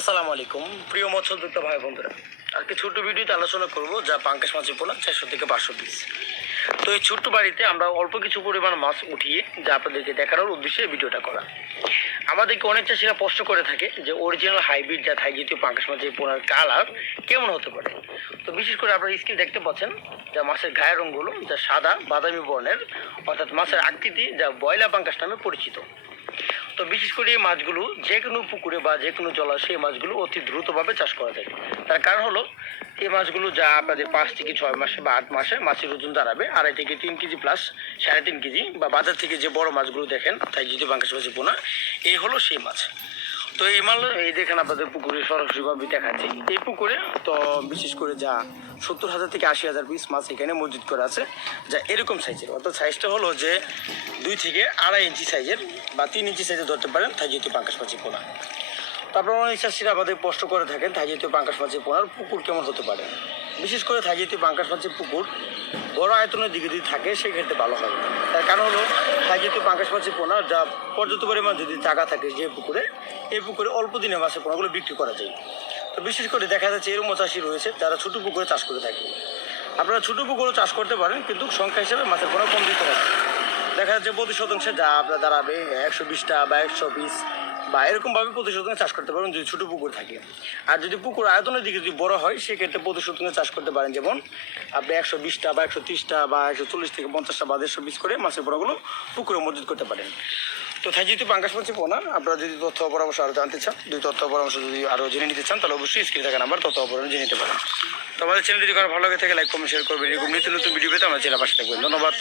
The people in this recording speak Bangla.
আসসালামু আলাইকুম। প্রিয় মৎস্যযুক্ত ভাই বন্ধুরা, আজকে ছোট্ট ভিডিওতে আলোচনা করব যা পাঙ্কাশ মাছের পোনা চারশো থেকে পাঁচশো পিস তো এই ছোট্ট বাড়িতে আমরা অল্প কিছু পরিমাণ মাছ উঠিয়ে যা আপনাদেরকে দেখানোর উদ্দেশ্যে ভিডিওটা করা। আমাদেরকে অনেক চাষিরা প্রশ্ন করে থাকে যে অরিজিনাল হাইব্রিড যা থাই জাতীয় পাঙ্কাশ মাছের পোনার কালার কেমন হতে পারে। তো বিশেষ করে আপনারা স্ক্রিন দেখতে পাচ্ছেন যা মাছের গায়ের রঙগুলো যা সাদা বাদামি বর্ণের, অর্থাৎ মাছের আকৃতি যা বয়লা পাঙ্কাশ নামে পরিচিত। তো বিশেষ করে এই মাছগুলো, যে কোনো পুকুরে বা যে কোনো জলাশয়ে মাছগুলো অতি দ্রুতভাবে চাষ করা যায়। তার কারণ হলো, এই মাছগুলো যা আপনাদের পাঁচ থেকে ছয় মাসে বা আট মাসে মাছের ওজন দাঁড়াবে, আড়াই থেকে তিন কেজি প্লাস সাড়ে তিন কেজি বা বাজার থেকে যে বড় মাছগুলো দেখেন, তাই যদি বাংলাদেশ মাছের পোনা এই হলো সেই মাছ। তো এই মাল, এই দেখেন আপনাদের পুকুরে সরাসরিভাবে দেখাচ্ছি। এই পুকুরে তো বিশেষ করে যা সত্তর হাজার থেকে আশি হাজার পিস মাছ এখানে মজুদ করা আছে, যা এরকম সাইজের অর্থাৎ সাইজটা হলো যে দুই থেকে আড়াই ইঞ্চি সাইজের বা তিন ইঞ্চি সাইজে ধরতে পারেন তাই যেহেতু পাঙ্কাশ মাছের পোনা। তারপর অনেক চাষিরা আমাদের কষ্ট করে থাকেন তাই যেহেতু পাঙ্কাশ মাছের পোনার পুকুর কেমন হতে পারে। বিশেষ করে থাইজিতে পাঙ্কাশ মাছের পুকুর, বড় আয়তনের দিকে যদি থাকে, সেক্ষেত্রে ভালো হয়। তার কারণ হলো থাইজিতে পাঙ্কাশ মাছের পোনা, যা পর্যাপ্ত পরিমাণ যদি জায়গা থাকে যে পুকুরে, এই পুকুরে অল্প দিনে মাছের পোনাগুলো বিক্রি করা যায়। তো বিশেষ করে দেখা যাচ্ছে এরকম চাষি রয়েছে, যারা ছোটো পুকুরে চাষ করে থাকে। আপনারা ছোটো পুকুরে চাষ করতে পারেন, কিন্তু সংখ্যা হিসেবে মাছের পোনা কম দিতে হবে দেখা যাচ্ছে প্রতি শতাংশে যা আপনার দাঁড়াবে, একশো বিশটা বা একশো পিস বা এরকমভাবে প্রতি শতাংশে চাষ করতে পারেন যদি ছোটো পুকুর থাকে। আর যদি পুকুর আয়তনের দিকে যদি বড় হয়, সেক্ষেত্রে প্রতি শতাংশে চাষ করতে পারেন। যেমন আপনি একশো বিশটা বা একশো তিরিশটা বা একশো চল্লিশ থেকে পঞ্চাশটা বা দেড়শো বিশ করে মাছের পোনাগুলো পুকুরে মজুত করতে পারেন। তো তাই যেহেতু পাঙ্কাশ মাছের পোনা, আপনারা যদি তথ্য পরামর্শ আরও জানতে চান, যদি তথ্য পরামর্শ যদি আরও জেনে নিতে চান, তাহলে অবশ্যই স্ক্রিনে থাকা নাম্বার তথ্য পরামর্শ জেনে নিতে পারেন। তো আমাদের চ্যানেল যদি কারও ভালো লাগে থাকে লাইক কমেন্ট শেয়ার করবেন। এরকম নিত্য নতুন ভিডিও পেতে আমার চ্যানেল পাশে থাকবেন। ধন্যবাদ।